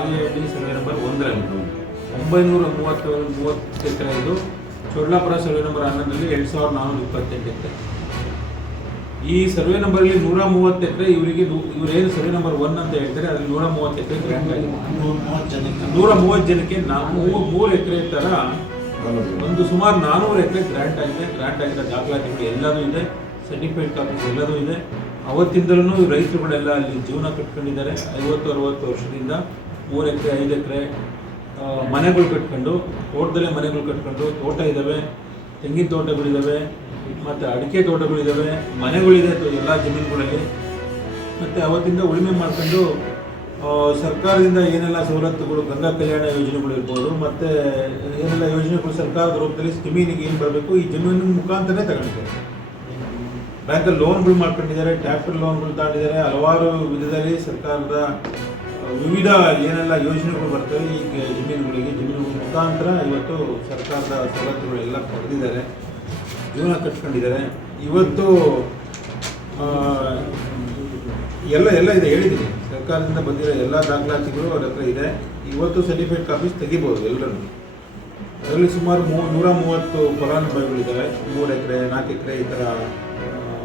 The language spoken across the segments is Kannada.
ಕಾಲಿಹಳ್ಳಿ ಸರ್ವೆ ನಂಬರ್ 1ರಲ್ಲಿ 930 ಎಕರೆ ಇದು. ಚೊಡ್ಲಾಪುರ ಸರ್ವೆ ನಂಬರ್ 11ರಲ್ಲಿ 2428 ಎಕರೆ. ಈ ಸರ್ವೆ ನಂಬರಲ್ಲಿ 130 ಎಕರೆ ಇವರಿಗೆ ಇವರೇನು ಸರ್ವೆ ನಂಬರ್ 1 ಅಂತ ಹೇಳ್ತಾರೆ, ಅದ್ರಲ್ಲಿ 130 ಎಕರೆ ಗ್ರ್ಯಾಂಟ್ ಆಗಿದೆ. 130 ಜನಕ್ಕೆ 3 ಎಕರೆ ತರ ಒಂದು ಸುಮಾರು 400 ಎಕರೆ ಗ್ರಾಂಟ್ ಆಗಿದೆ. ಗ್ರಾಂಟ್ ಆಗಿರೋ ದಾಖಲಾತಿಗಳು ಎಲ್ಲದೂ ಇದೆ, ಸರ್ಟಿಫಿಕೇಟ್ ಕಾಪೀಸ್ ಎಲ್ಲದೂ ಇದೆ. ಅವತ್ತಿಂದಲೂ ರೈತರುಗಳೆಲ್ಲ ಅಲ್ಲಿ ಜೀವನ ಕಟ್ಕೊಂಡಿದ್ದಾರೆ. 50-60 ವರ್ಷದಿಂದ 3 ಎಕರೆ 5 ಎಕರೆ ಮನೆಗಳು ಕಟ್ಕೊಂಡು, ತೋಟದಲ್ಲೇ ಮನೆಗಳು ಕಟ್ಕೊಂಡು, ತೋಟ ಇದ್ದಾವೆ, ತೆಂಗಿನ ತೋಟಗಳಿದ್ದಾವೆ, ಮತ್ತು ಅಡಿಕೆ ತೋಟಗಳಿದ್ದಾವೆ, ಮನೆಗಳಿದೆ ಎಲ್ಲ ಜಮೀನುಗಳಲ್ಲಿ. ಮತ್ತು ಅವತ್ತಿಂದ ಉಳುಮೆ ಮಾಡ್ಕೊಂಡು ಸರ್ಕಾರದಿಂದ ಏನೆಲ್ಲ ಸವಲತ್ತುಗಳು, ಗಂಗಾ ಕಲ್ಯಾಣ ಯೋಜನೆಗಳು ಇರ್ಬೋದು, ಮತ್ತು ಏನೆಲ್ಲ ಯೋಜನೆಗಳು ಸರ್ಕಾರದ ರೂಪದಲ್ಲಿ ಜಮೀನಿಗೆ ಏನು ಬರಬೇಕು ಈ ಜಮೀನಿನ ಮುಖಾಂತರನೇ ತಗೊಂಡಿದ್ದಾರೆ. ಬ್ಯಾಂಕಲ್ಲಿ ಲೋನ್ಗಳು ಮಾಡ್ಕೊಂಡಿದ್ದಾರೆ, ಟ್ರ್ಯಾಕ್ಟರ್ ಲೋನ್ಗಳು ತಗೊಂಡಿದ್ದಾರೆ. ಹಲವಾರು ವಿಧದಲ್ಲಿ ಸರ್ಕಾರದ ವಿವಿಧ ಏನೆಲ್ಲ ಯೋಜನೆಗಳು ಬರ್ತವೆ ಈ ಜಮೀನುಗಳ ಮುಖಾಂತರ ಇವತ್ತು ಸರ್ಕಾರದ ಸವಲತ್ತುಗಳೆಲ್ಲ ಪಡೆದಿದ್ದಾರೆ, ಜೀವನ ಕಟ್ಕೊಂಡಿದ್ದಾರೆ. ಇವತ್ತು ಎಲ್ಲ ಇದೆ, ಹೇಳಿದ್ದೀನಿ. ಸರ್ಕಾರದಿಂದ ಬಂದಿರೋ ಎಲ್ಲ ದಾಖಲಾತಿಗಳು ಅವ್ರ ಹತ್ರ ಇದೆ. ಇವತ್ತು ಸರ್ಟಿಫಿಕೇಟ್ ಕಾಪೀಸ್ ತೆಗಿಬೋದು ಎಲ್ಲರೂ. ಅದರಲ್ಲಿ ಸುಮಾರು 130 ಫಲಾನುಭವಿಗಳಿದ್ದಾವೆ. 3 ಎಕರೆ 4 ಎಕರೆ ಈ ಥರ.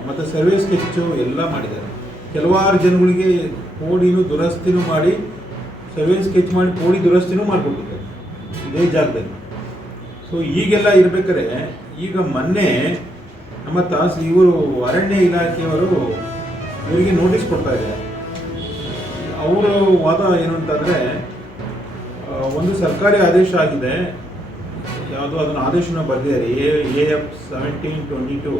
ಮತ್ತು ಸರ್ವೆ ಸ್ಕೆಚ್ಚು ಎಲ್ಲ ಮಾಡಿದ್ದಾರೆ. ಕೆಲವಾರು ಜನಗಳಿಗೆ ಪೋಡಿನೂ ದುರಸ್ತಿನೂ ಮಾಡಿ, ಸರ್ವೆ ಸ್ಕೆಚ್ ಮಾಡಿ ಪೋಡಿ ದುರಸ್ತಿನೂ ಮಾಡಿಕೊಟ್ಟಿದ್ದಾರೆ ಇದೇ ಜಾಗದಲ್ಲಿ. ಸೊ ಈಗೆಲ್ಲ ಇರ್ಬೇಕಾದ್ರೆ ಈಗ ಮೊನ್ನೆ ನಮ್ಮ ಇವರು ಅರಣ್ಯ ಇಲಾಖೆಯವರು ಇವರಿಗೆ ನೋಟಿಸ್ ಕೊಡ್ತಾ ಇದ್ದಾರೆ. ಅವರ ವಾದ ಏನು ಅಂತಂದರೆ, ಒಂದು ಸರ್ಕಾರಿ ಆದೇಶ ಆಗಿದೆ, ಯಾವುದೋ ಅದನ್ನು ಆದೇಶನ ಬರೆದಿದ್ದಾರೆ, AF 1722.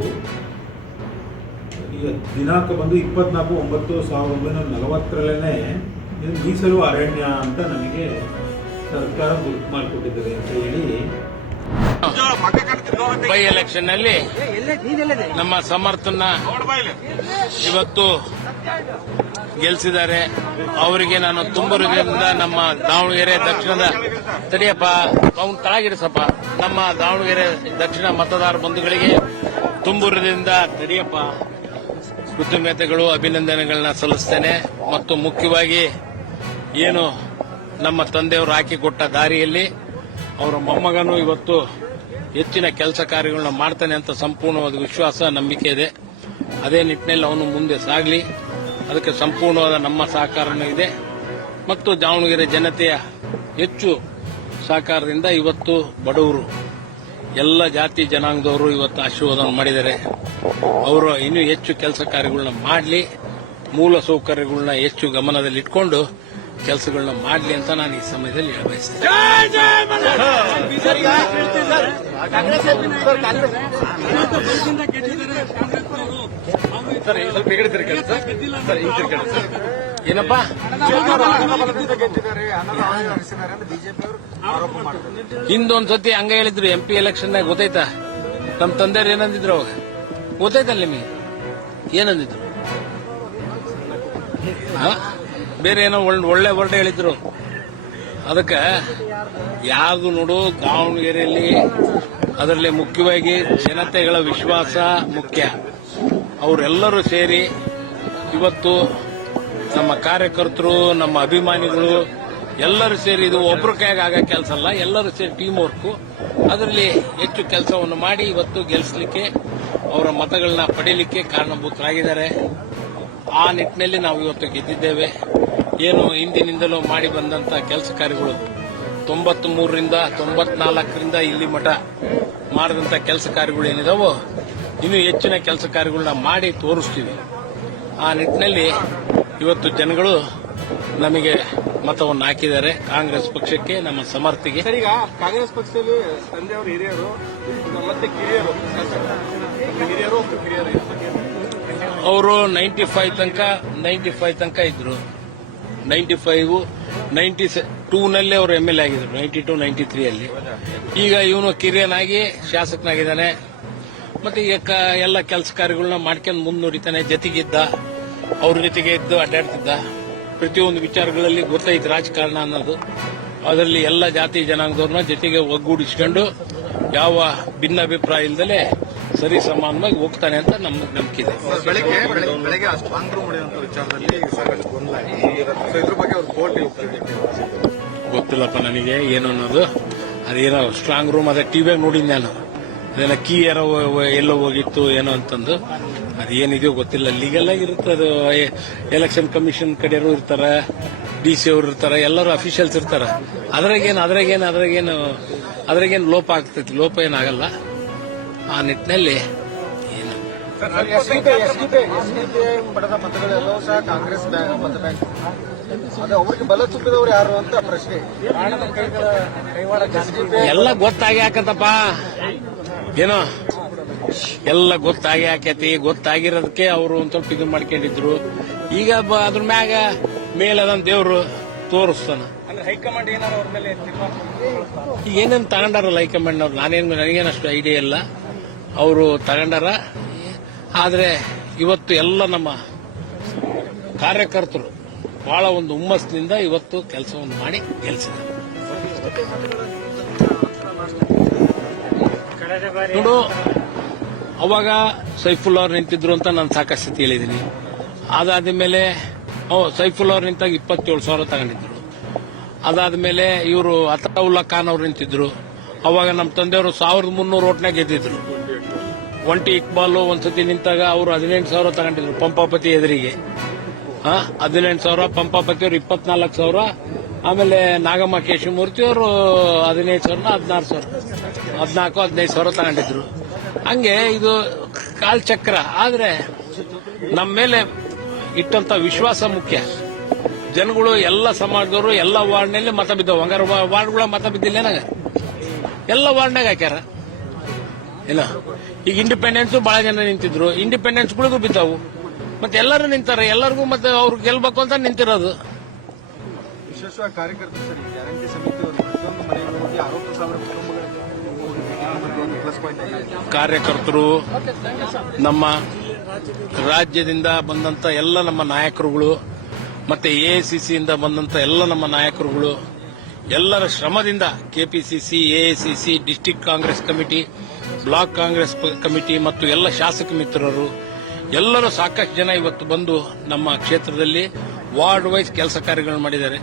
ಈಗ ದಿನಾಂಕ ಬಂದು 24/9/1940 ಇದು ಮೀಸಲು ಅರಣ್ಯ ಅಂತ ನಮಗೆ ಸರ್ಕಾರ ಗುರುತು ಮಾಡಿಕೊಟ್ಟಿದ್ದಾರೆ ಅಂತ ಹೇಳಿ. ಬೈ ಎಲೆಕ್ಷನ್ ನಲ್ಲಿ ನಮ್ಮ ಸಮರ್ಥನ ಇವತ್ತು ಗೆಲ್ಲಿಸಿದ್ದಾರೆ. ಅವರಿಗೆ ನಾನು ತುಂಬ ಹೃದಯದಿಂದ ನಮ್ಮ ದಾವಣಗೆರೆ ದಕ್ಷಿಣದ ತಡಿಯಪ್ಪ ಅವ್ನು ತಳಗಿಡಿಸಪ್ಪ ನಮ್ಮ ದಾವಣಗೆರೆ ದಕ್ಷಿಣ ಮತದಾರ ಬಂಧುಗಳಿಗೆ ತುಂಬ ಹೃದಯದಿಂದ ತಡಿಯಪ್ಪ ಕೃತಜ್ಞತೆಗಳು, ಅಭಿನಂದನೆಗಳನ್ನ ಸಲ್ಲಿಸ್ತೇನೆ. ಮತ್ತು ಮುಖ್ಯವಾಗಿ ಏನು ನಮ್ಮ ತಂದೆಯವರು ಹಾಕಿಕೊಟ್ಟ ದಾರಿಯಲ್ಲಿ ಅವರ ಮೊಮ್ಮಗನು ಇವತ್ತು ಹೆಚ್ಚಿನ ಕೆಲಸ ಕಾರ್ಯಗಳನ್ನ ಮಾಡ್ತಾನೆ ಅಂತ ಸಂಪೂರ್ಣವಾದ ವಿಶ್ವಾಸ, ನಂಬಿಕೆ ಇದೆ. ಅದೇ ನಿಟ್ಟಿನಲ್ಲಿ ಅವನು ಮುಂದೆ ಸಾಗಲಿ, ಅದಕ್ಕೆ ಸಂಪೂರ್ಣವಾದ ನಮ್ಮ ಸಹಕಾರನೂ ಇದೆ. ಮತ್ತು ದಾವಣಗೆರೆ ಜನತೆಯ ಹೆಚ್ಚು ಸಹಕಾರದಿಂದ ಇವತ್ತು ಬಡವರು ಎಲ್ಲ ಜಾತಿ ಜನಾಂಗದವರು ಇವತ್ತು ಆಶೀರ್ವಾದ ಮಾಡಿದ್ದಾರೆ. ಅವರು ಇನ್ನೂ ಹೆಚ್ಚು ಕೆಲಸ ಕಾರ್ಯಗಳನ್ನ ಮಾಡಲಿ, ಮೂಲ ಸೌಕರ್ಯಗಳನ್ನ ಹೆಚ್ಚು ಗಮನದಲ್ಲಿಟ್ಕೊಂಡು ಕೆಲಸಗಳನ್ನ ಮಾಡಲಿ ಅಂತ ನಾನು ಈ ಸಮಯದಲ್ಲಿ ಹೇಳಬಯಸ್ತೇನೆ. ಏನಪ್ಪಾ ಹಿಂದೊಂದ್ಸತಿ ಹಂಗ ಹೇಳಿದ್ರು MP ಎಲೆಕ್ಷನ್ ಗೊತ್ತಾಯ್ತಾ? ನಮ್ಮ ತಂದೆಯವ್ರು ಏನಂದಿದ್ರು ಅವಾಗ ಗೊತ್ತಾಯ್ತಲ್ಲ ನಿಮಗೆ? ಏನಂದಿದ್ರು? ಬೇರೆ ಏನೋ ಒಳ್ಳೆ ವರ್ಡ್ ಹೇಳಿದ್ರು. ಅದಕ್ಕೆ ಯಾವುದು ನೋಡು ದಾವಣಗೆರೆಯಲ್ಲಿ ಅದರಲ್ಲಿ ಮುಖ್ಯವಾಗಿ ಜನತೆಗಳ ವಿಶ್ವಾಸ ಮುಖ್ಯ. ಅವರೆಲ್ಲರೂ ಸೇರಿ ಇವತ್ತು ನಮ್ಮ ಕಾರ್ಯಕರ್ತರು, ನಮ್ಮ ಅಭಿಮಾನಿಗಳು ಎಲ್ಲರೂ ಸೇರಿ, ಇದು ಒಬ್ಬರ ಕೈಯಾಗ ಆಗೋ ಕೆಲಸ ಅಲ್ಲ, ಎಲ್ಲರೂ ಸೇರಿ ಟೀಮ್ ವರ್ಕು. ಅದರಲ್ಲಿ ಹೆಚ್ಚು ಕೆಲಸವನ್ನು ಮಾಡಿ ಇವತ್ತು ಗೆಲ್ಲಿಸಲಿಕ್ಕೆ, ಅವರ ಮತಗಳನ್ನ ಪಡೀಲಿಕ್ಕೆ ಕಾರಣಭೂತರಾಗಿದ್ದಾರೆ. ಆ ನಿಟ್ಟಿನಲ್ಲಿ ನಾವು ಇವತ್ತು ಗೆದ್ದಿದ್ದೇವೆ. ಏನು ಹಿಂದಿನಿಂದಲೂ ಮಾಡಿ ಬಂದಂತ ಕೆಲಸ ಕಾರ್ಯಗಳು 93ರಿಂದ 94ರಿಂದ ಇಲ್ಲಿ ಮಠ ಮಾಡಿದಂತ ಕೆಲಸ ಕಾರ್ಯಗಳು ಏನಿದಾವೋ ಇನ್ನೂ ಹೆಚ್ಚಿನ ಕೆಲಸ ಕಾರ್ಯಗಳನ್ನ ಮಾಡಿ ತೋರಿಸ್ತೀವಿ. ಆ ನಿಟ್ಟಿನಲ್ಲಿ ಇವತ್ತು ಜನಗಳು ನಮಗೆ ಮತವನ್ನು ಹಾಕಿದ್ದಾರೆ, ಕಾಂಗ್ರೆಸ್ ಪಕ್ಷಕ್ಕೆ, ನಮ್ಮ ಸಮರ್ಥಿಗೆ. ಈಗ ಕಾಂಗ್ರೆಸ್ ಪಕ್ಷದಲ್ಲಿ ತಂದೆಯವರು ಹಿರಿಯರು ಮತ್ತೆ ಕಿರಿಯರು ಅವರು 95 ತನಕ ಇದ್ರು. 95, 92 ನಲ್ಲಿ ಅವರು MLA ಆಗಿದ್ರು, 92, 93 ಅಲ್ಲಿ. ಈಗ ಇವನು ಕಿರಿಯನಾಗಿ ಶಾಸಕನಾಗಿದ್ದಾನೆ. ಮತ್ತೆ ಈಗ ಎಲ್ಲ ಕೆಲಸ ಕಾರ್ಯಗಳನ್ನ ಮಾಡ್ಕೊಂಡು ಮುಂದುವರಿತಾನೆ. ಜೊತೆಗಿದ್ದ, ಅವ್ರ ಜೊತೆಗೆ ಇದ್ದು ಅಡ್ಡಾಡ್ತಿದ್ದ. ಪ್ರತಿಯೊಂದು ವಿಚಾರಗಳಲ್ಲಿ ಗೊತ್ತೈತೆ ರಾಜಕಾರಣ ಅನ್ನೋದು. ಅದರಲ್ಲಿ ಎಲ್ಲ ಜಾತಿ ಜನಾಂಗದವ್ರನ್ನ ಜೊತೆಗೆ ಒಗ್ಗೂಡಿಸ್ಕೊಂಡು ಯಾವ ಭಿನ್ನಾಭಿಪ್ರಾಯ ಇಲ್ಲದಲೇ ಸರಿ ಸಮಾನವಾಗಿ ಹೋಗ್ತಾನೆ ಅಂತ ನಮ್ಗೆ ನಂಬಿಕೆ ಇದೆ. ಬೆಳಗ್ಗೆ ಆ ಸ್ಟ್ರಾಂಗ್ ರೂಮ್ ಹೊಡೆಯುವಂತ ವಿಚಾರದಲ್ಲಿ ಸಾಕಷ್ಟು ಗೊಂದಲ ಆಗಿದೆ. ಇದ್ರ ಬಗ್ಗೆ ಅವ್ರು ಕೋರ್ಟ್ ಗೊತ್ತಿಲ್ಲಪ್ಪ ನನಗೆ ಏನು ಅನ್ನೋದು. ಅದೇನೋ ಸ್ಟ್ರಾಂಗ್ ರೂಮ್ ಅದೇ ಟಿವಿಯಾಗ ನೋಡಿದ್ ನಾನು. ಅದೇನೋ ಕೀ ಯಾರೋ ಎಲ್ಲೋ ಹೋಗಿತ್ತು ಏನೋ ಅಂತಂದು. ಅದೇನಿದೆಯೋ ಗೊತ್ತಿಲ್ಲ. ಲೀಗಲ್ ಆಗಿ ಇರುತ್ತೆ ಅದು. ಎಲೆಕ್ಷನ್ ಕಮಿಷನ್ ಕಡೆಯವರು ಇರ್ತಾರೆ, DC ಅವರು ಇರ್ತಾರೆ, ಎಲ್ಲರೂ ಅಫಿಷಿಯಲ್ಸ್ ಇರ್ತಾರೆ. ಅದ್ರಾಗೇನು ಲೋಪ ಆಗ್ತೈತಿ. ಲೋಪ ಏನಾಗಲ್ಲ. ಆ ನಿಟ್ಟಿನಲ್ಲಿ ಏನು ಪಡೆದ ಮತಗಳೆಲ್ಲವೂ ಸಹ ಕಾಂಗ್ರೆಸ್ ಮತ ಬ್ಯಾಂಕ್. ಅದು ಅವರಿಗೆ ಬಲ ತುಂಬಿದವರು ಯಾರು ಅಂತ ಪ್ರಶ್ನೆ. ಎಲ್ಲ ಗೊತ್ತಾಗಿ ಹಾಕತ್ತಪ್ಪ. ಏನೋ ಎಲ್ಲ ಗೊತ್ತಾಗಿ ಹಾಕೈತಿ. ಗೊತ್ತಾಗಿರೋದಕ್ಕೆ ಅವರು ಒಂದ್ ಸ್ವಲ್ಪ ಇದು ಮಾಡ್ಕೊಂಡಿದ್ರು. ಈಗ ಅದ್ರ ಮ್ಯಾಗ ಮೇಲದನ್ ದೇವ್ರು ತೋರಿಸ್ತಾನ. ಹೈಕಮಾಂಡ್ ಏನಾರು ಅವ್ರ ಮೇಲೆ ಈಗ ಏನೇನು ತಗೊಂಡಾರಲ್ಲ ಹೈಕಮಾಂಡ್ ಅವ್ರು. ನನಗೇನಷ್ಟು ಐಡಿಯಾ ಇಲ್ಲ. ಅವರು ತಗೊಂಡಾರ. ಆದ್ರೆ ಇವತ್ತು ಎಲ್ಲ ನಮ್ಮ ಕಾರ್ಯಕರ್ತರು ಬಹಳ ಒಂದು ಹುಮ್ಮಸ್ಸಿನಿಂದ ಇವತ್ತು ಕೆಲಸವನ್ನು ಮಾಡಿ ಗೆಲ್ಸಿದ್ದಾರೆ. ನೋಡು, ಅವಾಗ ಸೈಫುಲ್ಲಾ ಅವ್ರು ನಿಂತಿದ್ರು ಅಂತ ನಾನು ಸಾಕಷ್ಟು ಸತಿ ಹೇಳಿದ್ದೀನಿ. ಅದಾದ ಮೇಲೆ ಸೈಫುಲ್ಲಾ ಅವ್ರು ನಿಂತಾಗ 27,000 ತಗೊಂಡಿದ್ರು. ಅದಾದ್ಮೇಲೆ ಇವರು ಅತಾವುಲ್ಲಾ ಖಾನ್ ಅವ್ರು ನಿಂತಿದ್ರು. ಅವಾಗ ನಮ್ಮ ತಂದೆಯವರು 1300 ಓಟ್ನಾಗ ಗೆದ್ದಿದ್ರು. ಒಂಟಿ ಇಕ್ಬಾಲ್ ಒಂದ್ಸತಿ ನಿಂತಾಗ ಅವರು 18,000 ತಗೊಂಡಿದ್ರು ಪಂಪಾಪತಿ ಎದುರಿಗೆ. 18,000, ಪಂಪಾಪತಿಯವರು 24,000, ಆಮೇಲೆ ನಾಗಮ್ಮ ಕೇಶವಮೂರ್ತಿ ಅವರು 15,000, 15,000 ತಗೊಂಡಿದ್ರು. ಹಂಗೆ ಇದು ಕಾಲ್ಚಕ್ರ. ಆದ್ರೆ ನಮ್ಮ ಮೇಲೆ ಇಟ್ಟಂತ ವಿಶ್ವಾಸ ಮುಖ್ಯ. ಜನಗಳು ಎಲ್ಲ ಸಮಾಜದವರು ಎಲ್ಲ ವಾರ್ಡ್ನಲ್ಲಿ ಮತ ಬಿದ್ದವು. ಹಂಗಾರೆ ವಾರ್ಡ್ಗಳ ಮತ ಬಿದ್ದಿಲ್ಲ ಏನಾಗ? ಎಲ್ಲ ವಾರ್ಡ್ನಾಗ ಹಾಕ್ಯಾರ. ಇಲ್ಲ, ಈಗ ಇಂಡಿಪೆಂಡೆನ್ಸ್ ಬಹಳ ಜನ ನಿಂತಿದ್ರು. ಇಂಡಿಪೆಂಡೆನ್ಸ್ಗಳಿಗೂ ಬಿದ್ದವು. ಮತ್ತೆ ಎಲ್ಲರೂ ನಿಂತಾರೆ. ಎಲ್ಲರಿಗೂ ಮತ್ತೆ ಅವ್ರು ಗೆಲ್ಬೇಕು ಅಂತ ನಿಂತಿರೋದು. ವಿಶೇಷವಾಗಿ ಕಾರ್ಯಕರ್ತರು ಸರಿ ಗ್ಯಾರಂಟಿ ಸಮಿತಿಯವರು ಪ್ರತಿಯೊಂದು ಮನೆಗೆ ಹೋಗಿ 60,000 ಕುಟುಂಬಗಳಿಗೆ ಪ್ಲಸ್ ಪಾಯಿಂಟ್ ಆಗಿದೆ. ಕಾರ್ಯಕರ್ತರು, ನಮ್ಮ ರಾಜ್ಯದಿಂದ ಬಂದಂತ ಎಲ್ಲ ನಮ್ಮ ನಾಯಕರುಗಳು, ಮತ್ತೆ AICCಯಿಂದ ಬಂದಂತ ಎಲ್ಲ ನಮ್ಮ ನಾಯಕರುಗಳು, ಎಲ್ಲರ ಶ್ರಮದಿಂದ KPCC, AICC, district Congress committee, block Congress committee ಮತ್ತು ಎಲ್ಲ ಶಾಸಕ ಮಿತ್ರರು ಎಲ್ಲರೂ ಸಾಕಷ್ಟು ಜನ ಇವತ್ತು ಬಂದು ನಮ್ಮ ಕ್ಷೇತ್ರದಲ್ಲಿ ವಾರ್ಡ್ ವೈಸ್ ಕೆಲಸ ಕಾರ್ಯಗಳನ್ನು ಮಾಡಿದ್ದಾರೆ.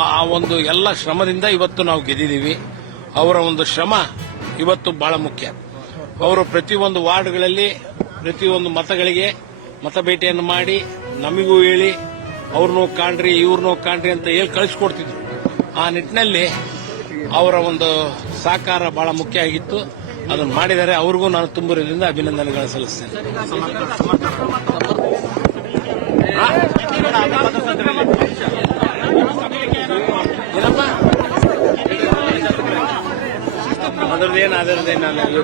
ಆ ಒಂದು ಎಲ್ಲ ಶ್ರಮದಿಂದ ಇವತ್ತು ನಾವು ಗೆದ್ದಿದ್ದೀವಿ. ಅವರ ಒಂದು ಶ್ರಮ ಇವತ್ತು ಬಹಳ ಮುಖ್ಯ. ಅವರು ಪ್ರತಿಯೊಂದು ವಾರ್ಡ್ಗಳಲ್ಲಿ ಪ್ರತಿಯೊಂದು ಮತಗಳಿಗೆ ಮತಬೇಟೆಯನ್ನು ಮಾಡಿ ನಮಗೂ ಹೇಳಿ ಅವ್ರನ್ನೂ ಕಾಣ್ರಿ ಇವ್ರನ್ನೂ ಕಾಣ್ರಿ ಅಂತ ಹೇಳಿ ಕಳಿಸ್ಕೊಡ್ತಿದ್ರು. ಆ ನಿಟ್ಟಿನಲ್ಲಿ ಅವರ ಒಂದು ಸಹಕಾರ ಬಹಳ ಮುಖ್ಯ ಆಗಿತ್ತು. ಅದನ್ನು ಮಾಡಿದ್ದಾರೆ. ಅವ್ರಿಗೂ ನಾನು ತುಂಬರಿಂದ ಅಭಿನಂದನೆಗಳನ್ನು ಸಲ್ಲಿಸ್ತೇನೆ. ಏನಪ್ಪ ಅದರದ್ದೇನು ನಾನು